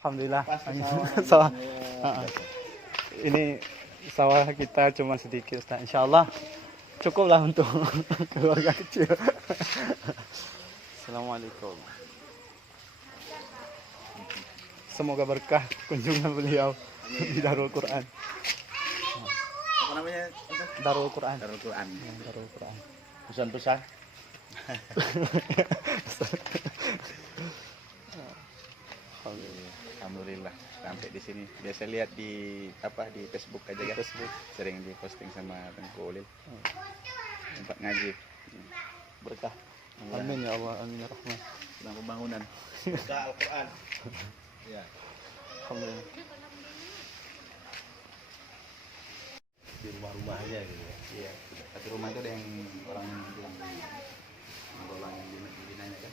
Alhamdulillah. Pas ke sawah. Sawah. Ya. Ini sawah kita cuma sedikit Ustaz. Insyaallah cukuplah untuk keluarga kecil. Assalamualaikum. Semoga berkah kunjungan beliau di Darul Quran. Apa namanya? Darul Quran. Darul Quran. Darul Quran. Pesan-pesan. Alhamdulillah sampai di sini. Biasa lihat di di Facebook aja kan. Facebook. Sering diposting sama Tengku Ulil. Tempat ngaji. Berkah. Amin ya Allah, amin ya Rahman. Sedang pembangunan. Buka Al-Quran. Ya. Alhamdulillah. Di rumah-rumah aja gitu ya. Iya. Tapi rumah itu ada yang orang yang bilang orang yang binanya kan.